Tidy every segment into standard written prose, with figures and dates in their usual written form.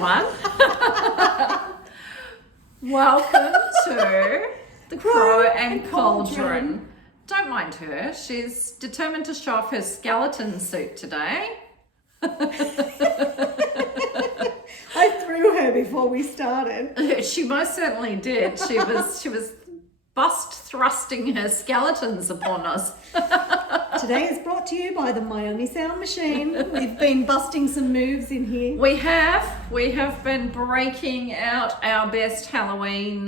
everyone. Welcome to the Crow and Cauldron. Don't mind her. She's determined to show off her skeleton suit today. I threw her before we started. She most certainly did. She was bust thrusting her skeletons upon us. Today is brought to you by the Miami Sound Machine. We've been busting some moves in here. We have been breaking out our best Halloween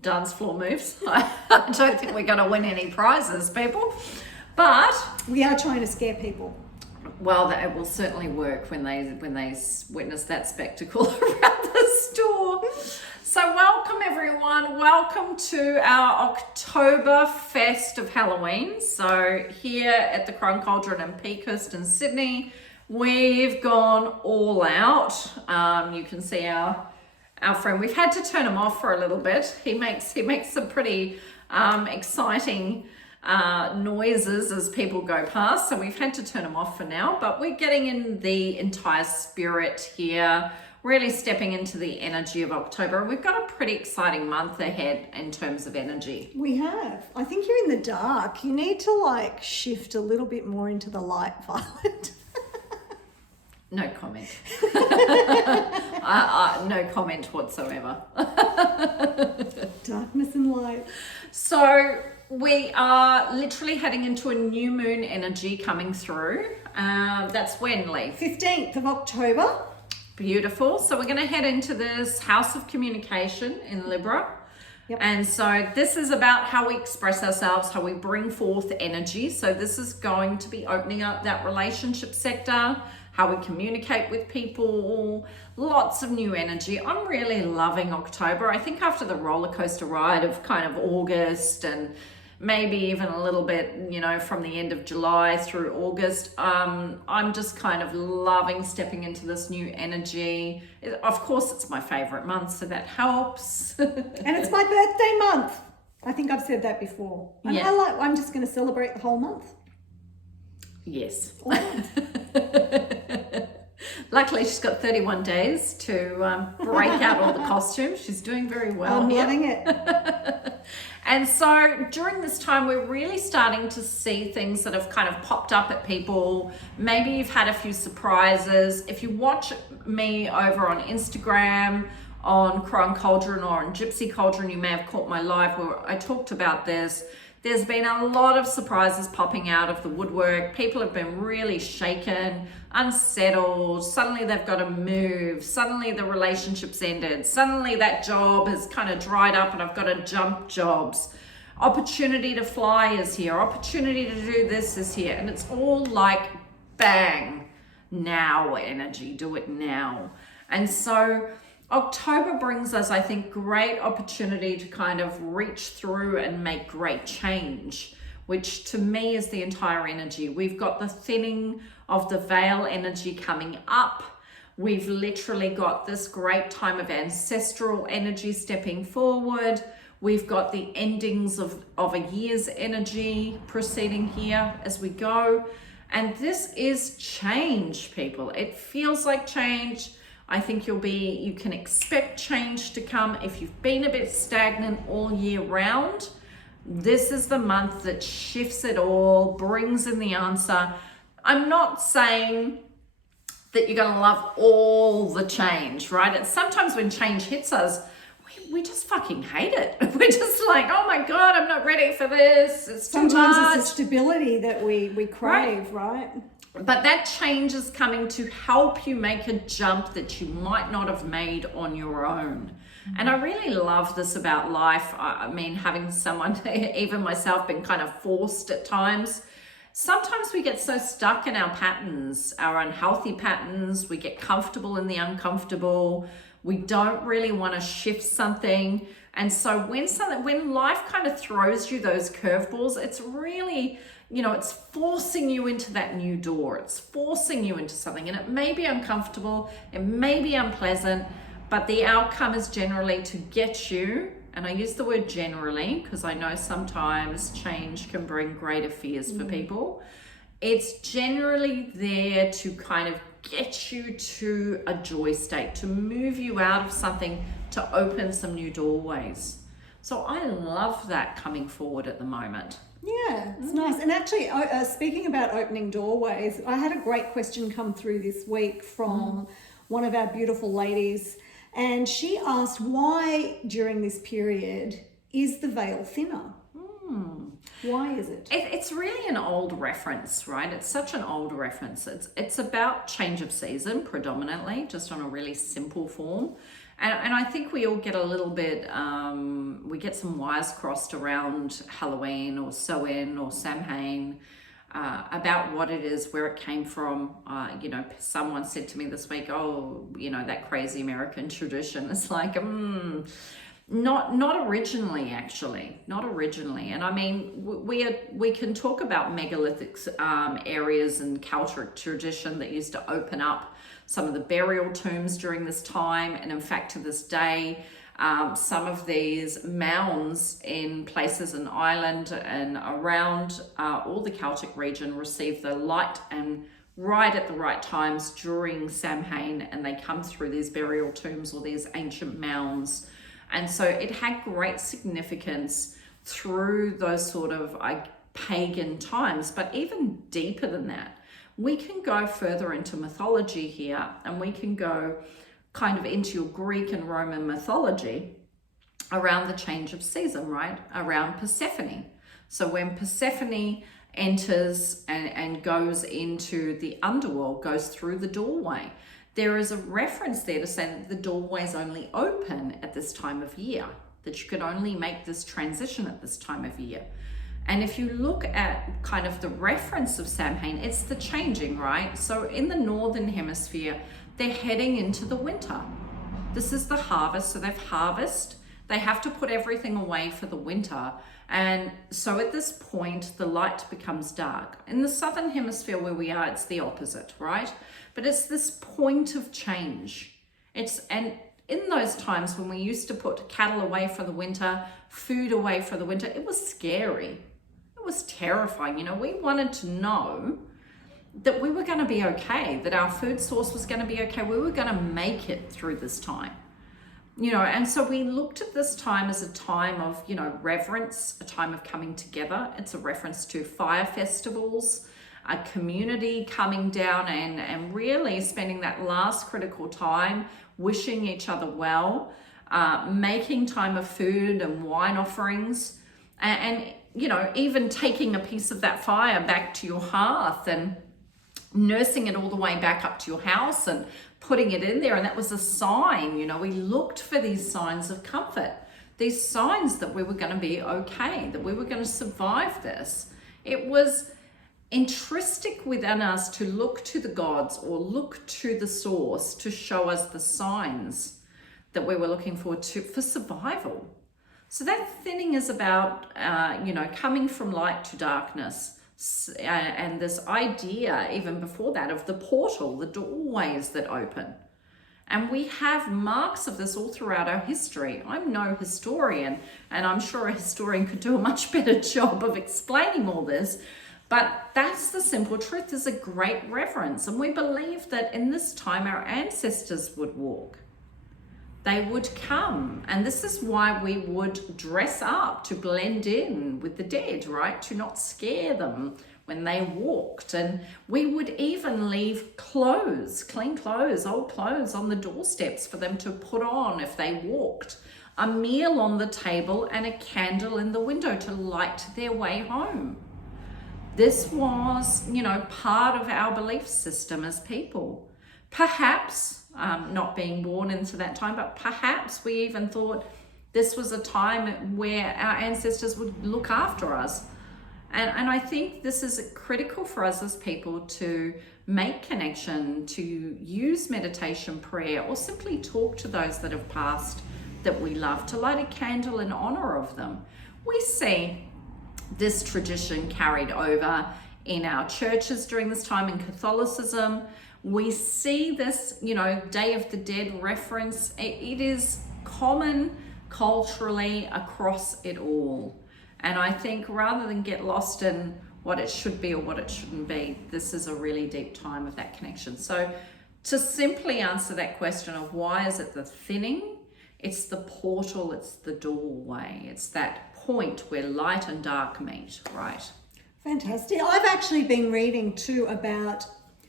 dance floor moves. I don't think we're going to win any prizes, people, but We are trying to scare people. well, it will certainly work when they witness that spectacle around the store. So welcome everyone, welcome to our October Fest of Halloween. So here at the Crow and Cauldron in Peakhurst in Sydney, we've gone all out. You can see our friend, we've had to turn him off for a little bit. He makes some pretty exciting noises as people go past, so we've had to turn him off for now, but we're getting in the entire spirit here, really stepping into the energy of October, and we've got a pretty exciting month ahead in terms of energy. We have. I think you're in the dark. You need to shift a little bit more into the light, Violet. No comment. No comment whatsoever. Darkness and light. So we are literally heading into a new moon energy coming through. That's when, Lee? 15th of October. Beautiful. So we're going to head into this house of communication in Libra. Yep. And so this is about how we express ourselves, how we bring forth energy. So this is going to be opening up that relationship sector, how we communicate with people, lots of new energy. I'm really loving October. I think after the roller coaster ride of kind of August and maybe even a little bit, from the end of July through August, I'm just kind of loving stepping into this new energy. Of course, it's my favorite month, so that helps. And it's my birthday month. I think I've said that before. And Yeah. I'm just going to celebrate the whole month. Yes. All month. Luckily, she's got 31 days to break out all the costumes. She's doing very well. I'm here. loving it. And so during this time, we're really starting to see things that have kind of popped up at people. Maybe you've had a few surprises. If you watch me over on Instagram, on Crow and Cauldron or on Gypsy Cauldron, you may have caught my live where I talked about this. There's been a lot of surprises popping out of the woodwork. People have been really shaken, unsettled. Suddenly they've got to move. Suddenly the relationship's ended. Suddenly that job has kind of dried up and I've got to jump jobs. Opportunity to fly is here. Opportunity to do this is here. And it's all like bang, now energy, do it now. And so October brings us, I think, great opportunity to kind of reach through and make great change, which to me is the entire energy. We've got the thinning of the veil energy coming up. We've literally got this great time of ancestral energy stepping forward. We've got the endings of a year's energy proceeding here as we go. And this is change, people. It feels like change. I think you can expect change to come. If you've been a bit stagnant all year round, this is the month that shifts it all, brings in the answer. I'm not saying that you're going to love all the change, right? It's sometimes when change hits us, we just fucking hate it. We're just like, oh my God, I'm not ready for this. It's too Sometimes much. it's the stability that we crave, right? But that change is coming to help you make a jump that you might not have made on your own. And I really love this about life. I mean, having someone, even myself, been kind of forced at times. Sometimes we get so stuck in our patterns, our unhealthy patterns. We get comfortable in the uncomfortable. We don't really want to shift something. And so when life kind of throws you those curveballs, it's really, it's forcing you into that new door. It's forcing you into something, and it may be uncomfortable, it may be unpleasant, but the outcome is generally to get you, and I use the word generally because I know sometimes change can bring greater fears for people. It's generally there to kind of get you to a joy state, to move you out of something, to open some new doorways. So I love that coming forward at the moment. Yeah, it's nice. And actually, speaking about opening doorways, I had a great question come through this week from one of our beautiful ladies. And she asked, why during this period is the veil thinner? Why is it? It's really an old reference, right? It's such an old reference. It's about change of season predominantly, just on a really simple form. And I think we all get a little bit, we get some wires crossed around Halloween or Samhain or Samhain about what it is, where it came from. You know, someone said to me this week, oh, you know, that crazy American tradition. It's like, not originally, actually, not originally. And I mean, we can talk about megalithic areas and Celtic tradition that used to open up some of the burial tombs during this time. And in fact, to this day, some of these mounds in places in Ireland and around all the Celtic region receive the light and right at the right times during Samhain, and they come through these burial tombs or these ancient mounds. And so it had great significance through those sort of pagan times, but even deeper than that. We can go further into mythology here, and we can go kind of into your Greek and Roman mythology around the change of season, right? Around Persephone. So when Persephone enters and goes into the underworld, goes through the doorway, there is a reference there to say that the doorways only open at this time of year, that you can only make this transition at this time of year. And if you look at kind of the reference of Samhain, it's the changing, right? So in the Northern Hemisphere, they're heading into the winter. This is the harvest, so they've harvested. They have to put everything away for the winter. And so at this point, the light becomes dark. In the Southern Hemisphere where we are, it's the opposite, right? But it's this point of change. And in those times when we used to put cattle away for the winter, food away for the winter, it was scary. It was terrifying. You know, we wanted to know that we were going to be okay, that our food source was going to be okay. We were going to make it through this time. You know, and so we looked at this time as a time of, you know, reverence, a time of coming together. It's a reference to fire festivals, a community coming down and really spending that last critical time wishing each other well, making time of food and wine offerings, and you know, even taking a piece of that fire back to your hearth and nursing it all the way back up to your house and putting it in there. And that was a sign, you know, we looked for these signs of comfort, these signs that we were going to be okay, that we were going to survive this. It was intrinsic within us to look to the gods or look to the source to show us the signs that we were looking forward to for survival. So that thinning is about, you know, coming from light to darkness. And this idea, even before that, of the portal, the doorways that open. And we have marks of this all throughout our history. I'm no historian, and I'm sure a historian could do a much better job of explaining all this. But that's the simple truth. There's a great reverence. And we believe that in this time, our ancestors would walk. They would come. And this is why we would dress up to blend in with the dead, right? To not scare them when they walked. And we would even leave clothes, clean clothes, old clothes on the doorsteps for them to put on if they walked. A meal on the table and a candle in the window to light their way home. This was, you know, part of our belief system as people. Perhaps, not being born into that time, but perhaps we even thought this was a time where our ancestors would look after us. And I think this is critical for us as people to make connection, to use meditation, prayer, or simply talk to those that have passed that we love, to light a candle in honor of them. We see this tradition carried over in our churches during this time in Catholicism. We see this, you know, Day of the Dead reference. It is common culturally across it all. And I think rather than get lost in what it should be or what it shouldn't be. This is a really deep time of that connection. So to simply answer that question of why is it the thinning, it's the portal, it's the doorway, it's that point where light and dark meet, right? Fantastic. I've actually been reading too about,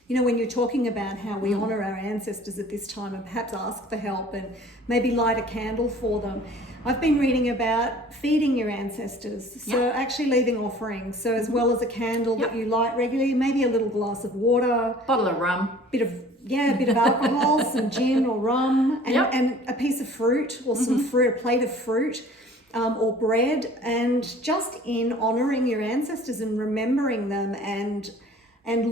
when you're talking about how we honour our ancestors at this time and perhaps ask for help and maybe light a candle for them. I've been reading about feeding your ancestors. So actually leaving offerings. So as well as a candle that you light regularly, maybe a little glass of water. Bottle of rum. A bit of alcohol, some gin or rum, and a piece of fruit or some fruit, a plate of fruit. Or bread, and just in honouring your ancestors and remembering them and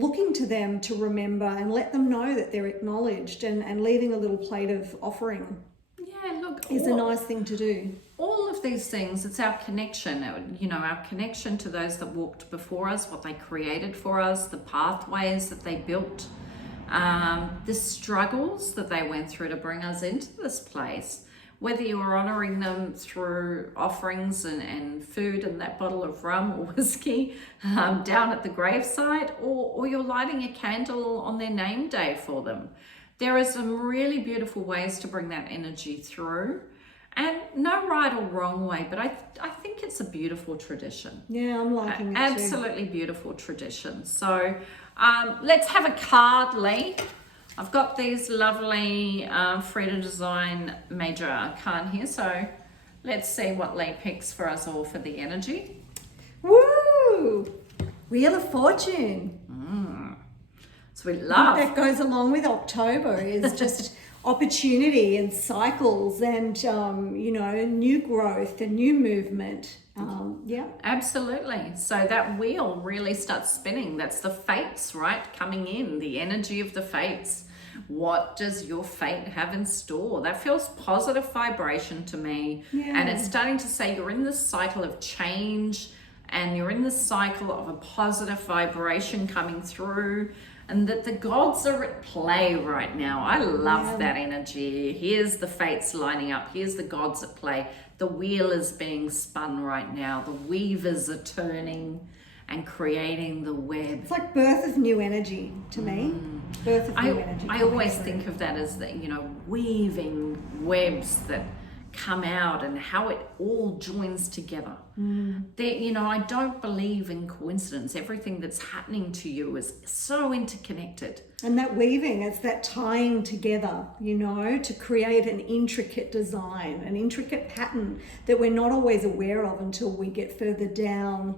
looking to them to remember and let them know that they're acknowledged and leaving a little plate of offering. Yeah, look, is a nice thing to do. All of these things, it's our connection, our connection to those that walked before us, what they created for us, the pathways that they built, the struggles that they went through to bring us into this place. Whether you're honouring them through offerings and food and that bottle of rum or whiskey down at the gravesite, or you're lighting a candle on their name day for them. There are some really beautiful ways to bring that energy through, and no right or wrong way, but I think it's a beautiful tradition. Yeah, I'm liking it too. Absolutely beautiful tradition. So let's have a card, Lee. I've got these lovely Frida Design Major Arcana here, so let's see what Lee picks for us all for the energy. Woo! Wheel of Fortune. So we love. That goes along with October is just opportunity and cycles and, new growth and new movement. Absolutely. So that wheel really starts spinning. That's the fates, right? Coming in, the energy of the fates. What does your fate have in store? That feels positive vibration to me. Yeah. And it's starting to say you're in this cycle of change and you're in this cycle of a positive vibration coming through, and that the gods are at play right now. I love that energy. Here's the fates lining up. Here's the gods at play. The wheel is being spun right now. The weavers are turning and creating the web. It's like birth of new energy to me. Birth of new energy. I always think of that as weaving webs that come out and how it all joins together. I don't believe in coincidence. Everything that's happening to you is so interconnected. And that weaving, it's that tying together, to create an intricate design, an intricate pattern that we're not always aware of until we get further down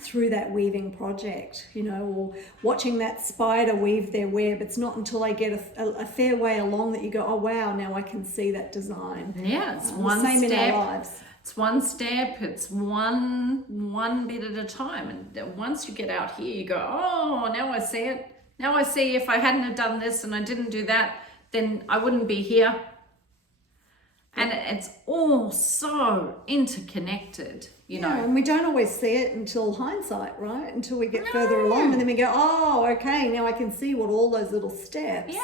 through that weaving project, or watching that spider weave their web. It's not until they get a fair way along that you go, oh wow, now I can see that design. Yeah, it's one same step. in our lives. It's one step, it's one bit at a time. And once you get out here, you go, oh, now I see it. Now I see if I hadn't have done this and I didn't do that, then I wouldn't be here. And it's all so interconnected, And we don't always see it until hindsight, right? Until we get further along, and then we go, oh, okay, now I can see what all those little steps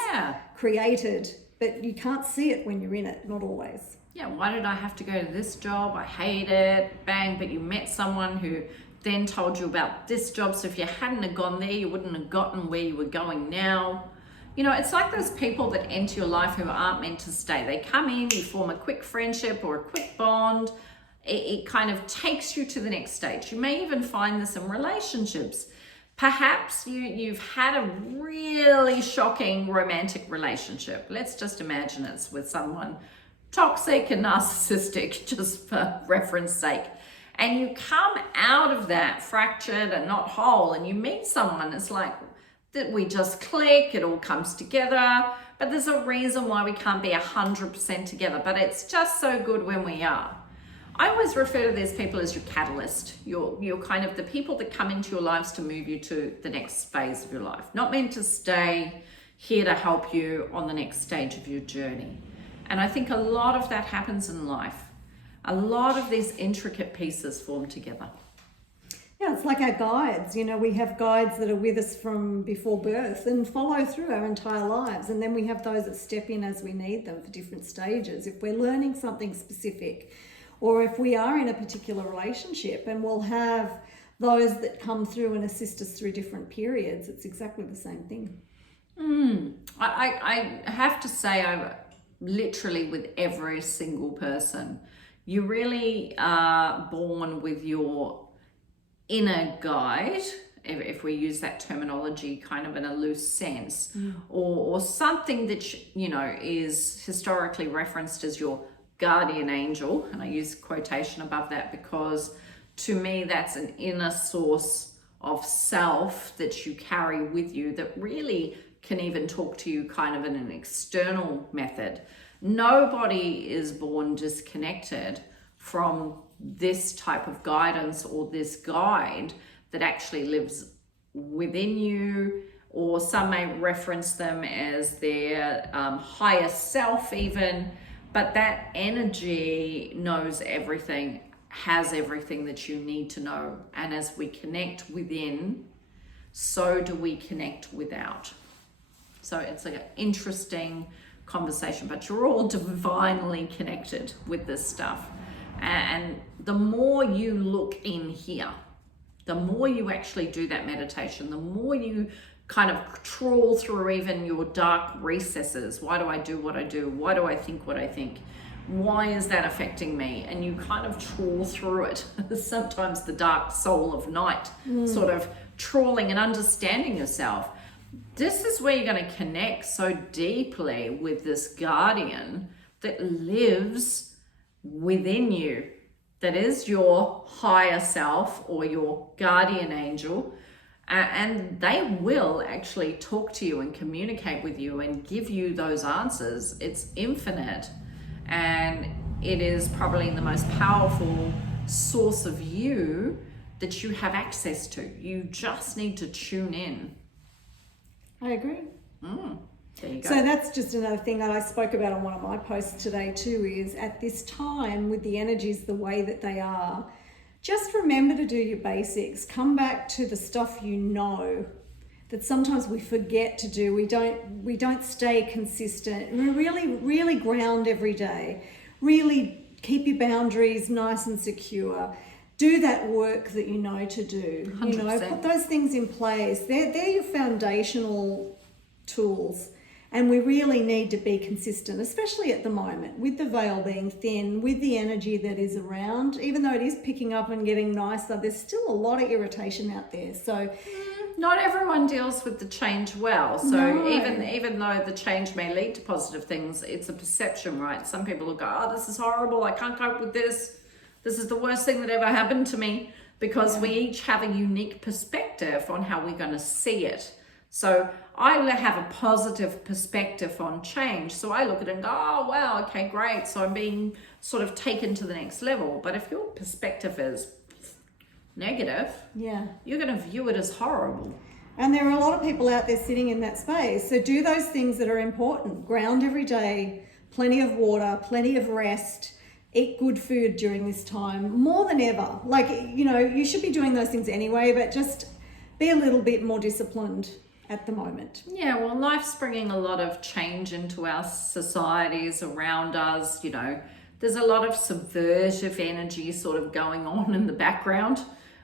created. But you can't see it when you're in it, not always. Yeah, why did I have to go to this job? I hate it. Bang, but you met someone who then told you about this job. So if you hadn't have gone there, you wouldn't have gotten where you were going now. It's like those people that enter your life who aren't meant to stay. They come in, you form a quick friendship or a quick bond. It kind of takes you to the next stage. You may even find this in relationships. Perhaps you've had a really shocking romantic relationship. Let's just imagine it's with someone toxic and narcissistic, just for reference sake. And you come out of that fractured and not whole, and you meet someone, it's like that we just click, it all comes together, but there's a reason why we can't be 100% together, but it's just so good when we are. I always refer to these people as your catalyst. You're kind of the people that come into your lives to move you to the next phase of your life. Not meant to stay, here to help you on the next stage of your journey. And I think a lot of that happens in life. A lot of these intricate pieces form together. Yeah, it's like our guides. We have guides that are with us from before birth and follow through our entire lives. And then we have those that step in as we need them for different stages. If we're learning something specific, or if we are in a particular relationship, and we'll have those that come through and assist us through different periods. It's exactly the same thing. I have to say, I'm literally with every single person, you really are born with your inner guide, if we use that terminology kind of in a loose sense, or something that is historically referenced as your guardian angel, and I use quotation above that because to me that's an inner source of self that you carry with you that really can even talk to you kind of in an external method. Nobody is born disconnected from this type of guidance or this guide that actually lives within you, or some may reference them as their higher self even, but that energy knows everything, has everything that you need to know. And as we connect within, so do we connect without. So it's like an interesting conversation, but you're all divinely connected with this stuff. And the more you look in here, the more you actually do that meditation, the more you kind of trawl through even your dark recesses. Why do I do what I do? Why do I think what I think? Why is that affecting me? And you kind of trawl through it. Sometimes the dark soul of night, sort of trawling and understanding yourself. This is where you're going to connect so deeply with this guardian that lives within you, that is your higher self or your guardian angel, and they will actually talk to you and communicate with you and give you those answers. It's infinite, and it is probably the most powerful source of you that you have access to. You just need to tune in. I agree. There you go. So that's just another thing that I spoke about on one of my posts today too, is at this time with the energies the way that they are, just remember to do your basics. Come back to the stuff you know that sometimes we forget to do. We don't stay consistent. We really ground every day. Really keep your boundaries nice and secure. Do that work that you know to do. 100%. Put those things in place. They're your foundational tools. And we really need to be consistent, especially at the moment, with the veil being thin, with the energy that is around. Even though it is picking up and getting nicer, there's still a lot of irritation out there. So not everyone deals with the change well. So No. even though the change may lead to positive things, it's a perception, right? Some people will go, oh, this is horrible. I can't cope with this. This is the worst thing that ever happened to me, because we each have a unique perspective on how we're going to see it. So I have a positive perspective on change. So I look at it and go, oh, wow, okay, great. So I'm being sort of taken to the next level. But if your perspective is negative, you're going to view it as horrible. And there are a lot of people out there sitting in that space. So do those things that are important. Ground every day, plenty of water, plenty of rest, eat good food during this time, more than ever. Like, you should be doing those things anyway, but just be a little bit more disciplined at the moment. Yeah, well, life's bringing a lot of change into our societies around us. There's a lot of subversive energy sort of going on in the background.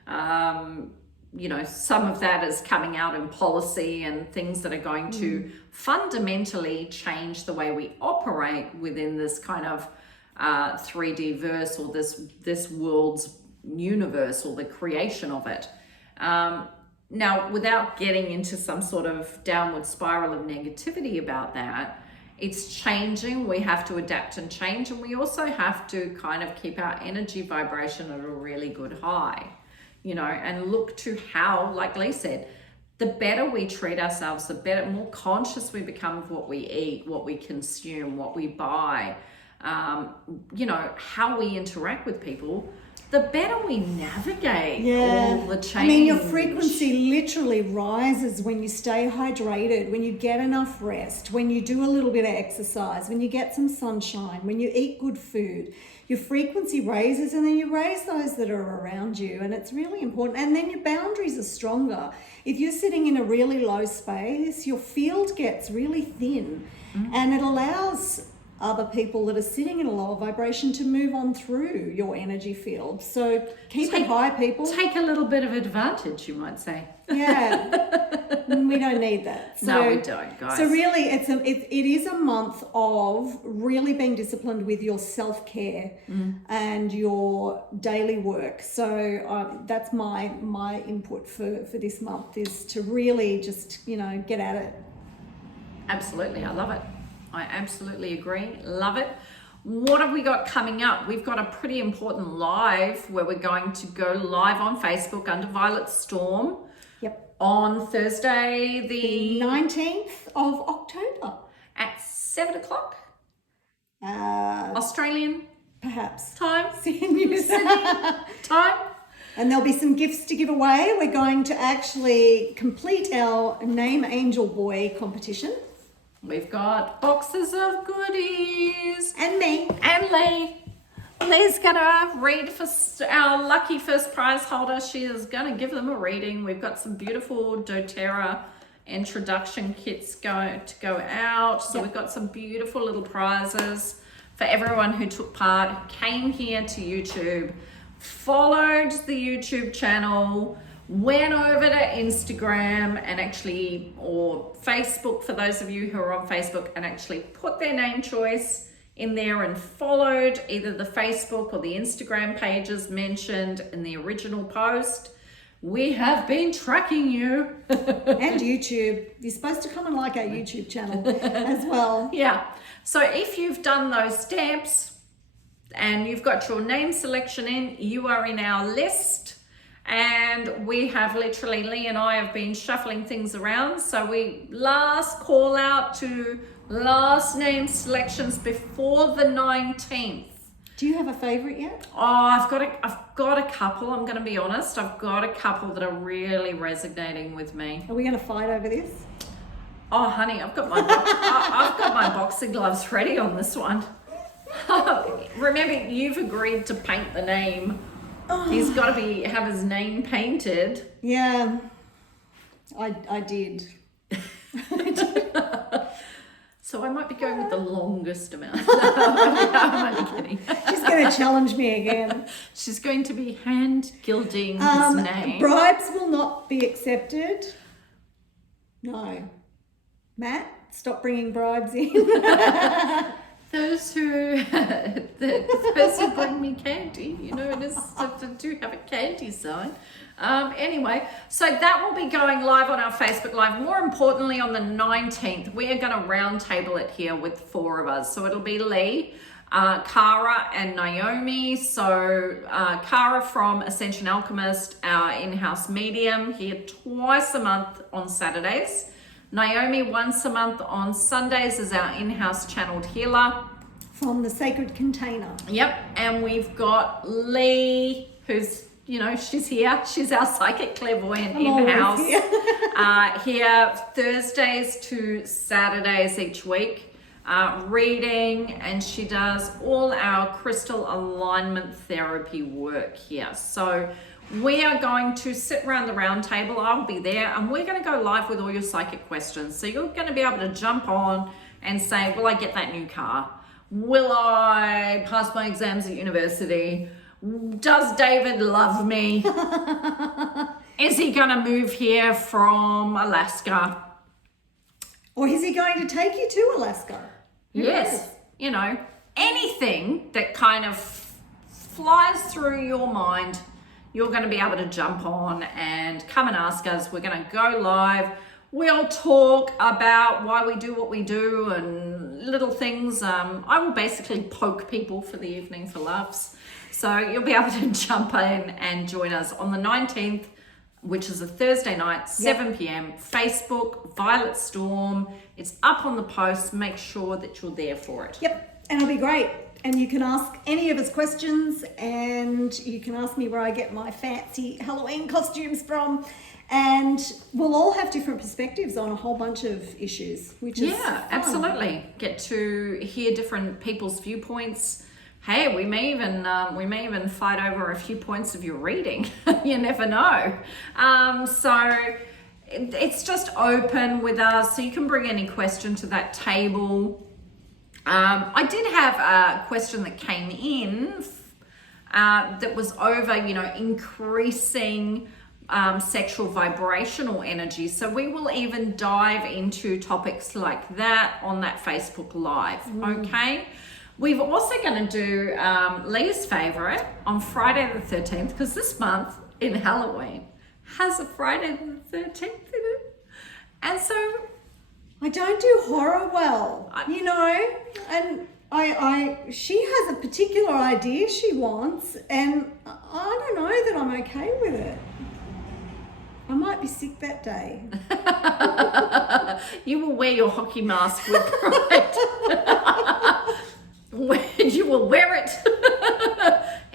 Some of that is coming out in policy and things that are going to fundamentally change the way we operate within this kind of 3D verse, or this world's universe, or the creation of it. Now, without getting into some sort of downward spiral of negativity about that, it's changing. We have to adapt and change, and we also have to kind of keep our energy vibration at a really good high, and look to how, like Lee said, the better we treat ourselves, the better, more conscious we become of what we eat, what we consume, what we buy, how we interact with people, the better we navigate all the change. I mean, your frequency literally rises when you stay hydrated, when you get enough rest, when you do a little bit of exercise, when you get some sunshine, when you eat good food. Your frequency raises, and then you raise those that are around you, and it's really important. And then your boundaries are stronger. If you're sitting in a really low space, your field gets really thin, and it allows other people that are sitting in a lower vibration to move on through your energy field. So keep it high, people. Take a little bit of advantage, you might say. Yeah, we don't need that. So, no, we don't, guys. So really, it is a month of really being disciplined with your self-care and your daily work. So that's my input for this month, is to really just, get at it. Absolutely, I love it. I absolutely agree. Love it. What have we got coming up? We've got a pretty important live where we're going to go live on Facebook under Violet Storm. Yep. On Thursday, the 19th of October. At 7 o'clock. Australian perhaps. time. Sydney time. And there'll be some gifts to give away. We're going to actually complete our Name Angel Boy competition. We've got boxes of goodies. And me. And Lee. Lee's gonna read for our lucky first prize holder. She is gonna give them a reading. We've got some beautiful doTERRA introduction kits to go out. So we've got some beautiful little prizes for everyone who took part, who came here to YouTube, followed the YouTube channel, went over to Instagram or Facebook, for those of you who are on Facebook, and actually put their name choice in there and followed either the Facebook or the Instagram pages mentioned in the original post. We have been tracking you. And YouTube. You're supposed to come and like our YouTube channel as well. Yeah. So if you've done those steps and you've got your name selection in, you are in our list. And we have literally, Lee and I have been shuffling things around. So we last call out to last name selections before the 19th. Do you have a favorite yet? Oh, I've got a couple. I'm going to be honest. I've got a couple that are really resonating with me. Are we going to fight over this? Oh, honey, I've got my boxing gloves ready on this one. Remember, you've agreed to paint the name. He's got to have his name painted. Yeah, I did. So I might be going with the longest amount. I'm only kidding. She's going to challenge me again. She's going to be hand gilding his name. Bribes will not be accepted. No. Matt, stop bringing bribes in. Those who bring me candy, it is to do have a candy sign. Anyway, so that will be going live on our Facebook Live. More importantly, on the 19th, we are going to round table it here with 4 of us. So it'll be Lee, Cara, and Naomi. So Cara from Ascension Alchemist, our in-house medium, here twice a month on Saturdays. Naomi once a month on Sundays as our in-house channeled healer. From the Sacred Container. Yep, and we've got Lee, who's, she's here. She's our psychic clairvoyant in-house. Here Thursdays to Saturdays each week, reading, and she does all our crystal alignment therapy work here. So we are going to sit around the round table. I'll be there, and we're going to go live with all your psychic questions. So you're going to be able to jump on and say, will I get that new car? Will I pass my exams at university? Does David love me? Is he going to move here from Alaska? Or is he going to take you to Alaska? Yes. Anything that kind of flies through your mind, you're going to be able to jump on and come and ask us. We're going to go live. We'll talk about why we do what we do and little things. I will basically poke people for the evening for laughs. So you'll be able to jump in and join us on the 19th, which is a Thursday night, 7 p.m. Facebook, Violet Storm. It's up on the post. Make sure that you're there for it. Yep, and it'll be great. And you can ask any of us questions, and you can ask me where I get my fancy Halloween costumes from. And we'll all have different perspectives on a whole bunch of issues, which is fun. Absolutely. Get to hear different people's viewpoints. Hey, we may even fight over a few points of your reading. You never know. So it's just open with us, so you can bring any question to that table. I did have a question that came in that was over, increasing sexual vibrational energy. So we will even dive into topics like that on that Facebook Live, okay? We're also going to do Leah's favorite on Friday the 13th, because this month in Halloween has a Friday the 13th in it. And so I don't do horror well, and she has a particular idea she wants, and I don't know that I'm okay with it. I might be sick that day. You will wear your hockey mask with pride. You will wear it.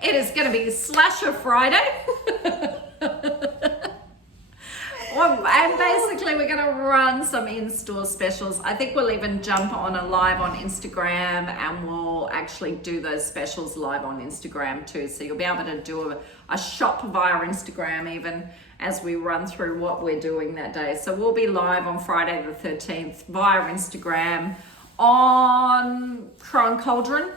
It is going to be Slasher Friday. And basically we're going to run some in-store specials. I think we'll even jump on a live on Instagram, and we'll actually do those specials live on Instagram too. So you'll be able to do a shop via Instagram even as we run through what we're doing that day. So we'll be live on Friday the 13th via Instagram on Crow and Cauldron.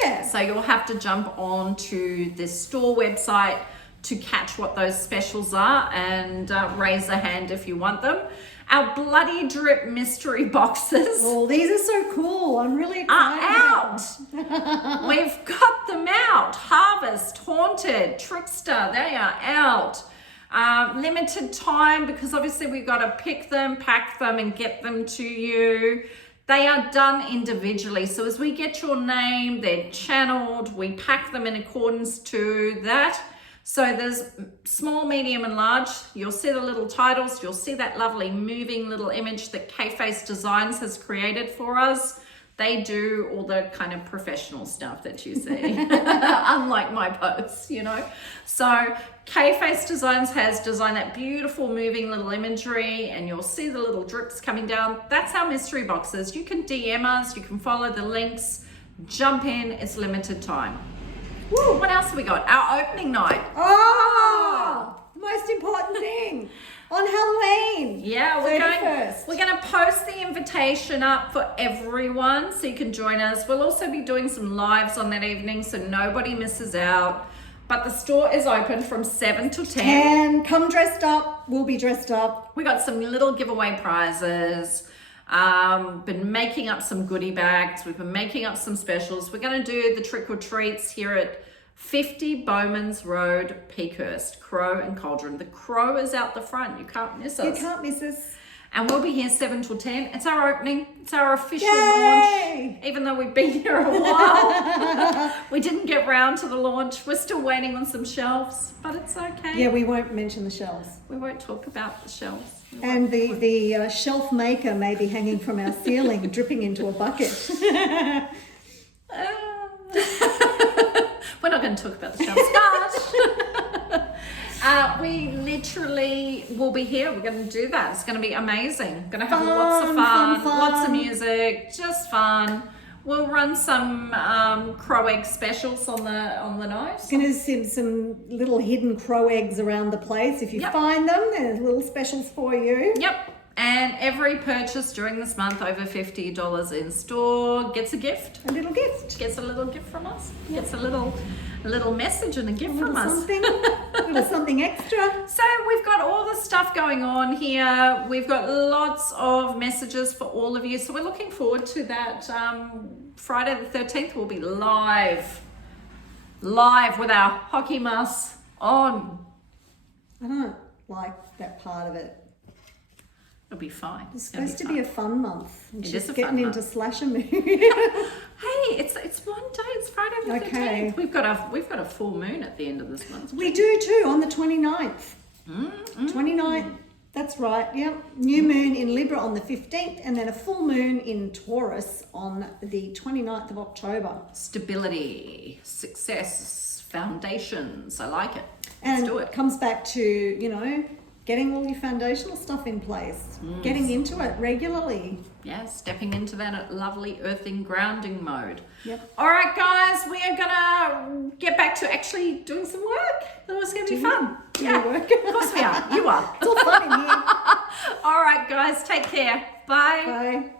Yeah. So you'll have to jump on to the store website to catch what those specials are, and raise a hand if you want them. Our Bloody Drip mystery boxes Oh, these are so cool. I'm really excited. are out. We've got them out. Harvest, Haunted, Trickster, they are out. Limited time, because obviously we've got to pick them, pack them, and get them to you. They are done individually. So as we get your name, they're channeled. We pack them in accordance to that. So there's small, medium, and large. You'll see the little titles. You'll see that lovely moving little image that K-Face Designs has created for us. They do all the kind of professional stuff that you see, unlike my posts, So K-Face Designs has designed that beautiful moving little imagery, and you'll see the little drips coming down. That's our mystery boxes. You can DM us, you can follow the links, jump in, it's limited time. Woo, what else have we got? Our opening night. Oh, the most important thing on Halloween. Yeah, we're going to post the invitation up for everyone so you can join us. We'll also be doing some lives on that evening so nobody misses out. But the store is open from 7 to 10. And come dressed up. We'll be dressed up. We got some little giveaway prizes. Been making up some goodie bags. We've been making up some specials. We're going to do the trick or treats here at 50 Bowmans Road, Peakhurst, Crow and Cauldron. The Crow is out the front. You can't miss us. You can't miss us. And we'll be here 7 till 10. It's our opening. It's our official Yay! launch. Even though we've been here a while, we didn't get round to the launch. We're still waiting on some shelves, but it's okay. Yeah, we won't mention the shelves. We won't talk about the shelves. And the shelf maker may be hanging from our ceiling, dripping into a bucket. We're not going to talk about the shelves, but we literally will be here. We're going to do that. It's going to be amazing. Going to have lots of fun, lots of music, just fun. We'll run some crow egg specials on the night. Going to see some little hidden crow eggs around the place. If you find them, there's little specials for you. Yep. And every purchase during this month over $50 in store gets a gift. A little gift. Gets a little gift from us. Gets a little message and a gift from us. Something, a little something extra. So we've got all the stuff going on here. We've got lots of messages for all of you. So we're looking forward to that. Friday the 13th we'll be live with our hockey masks on. I don't like that part of it. It'll be fine. It's supposed to be a fun month. It just is a getting fun into month. slasher mood. Hey, it's one day. It's Friday the 13th. Okay. We've got a full moon at the end of this month. We do too, on the 29th. 29th, that's right, yep. New moon in Libra on the 15th, and then a full moon in Taurus on the 29th of October. Stability, success, foundations. I like it. And Let's do it. it comes back to, getting all your foundational stuff in place, getting into it regularly. Yeah, stepping into that lovely earthing grounding mode. Yep. All right, guys, we are gonna get back to actually doing some work. That was gonna be fun. Yeah, work. Of course we are. You are. It's all fun in here. All right, guys, take care. Bye. Bye.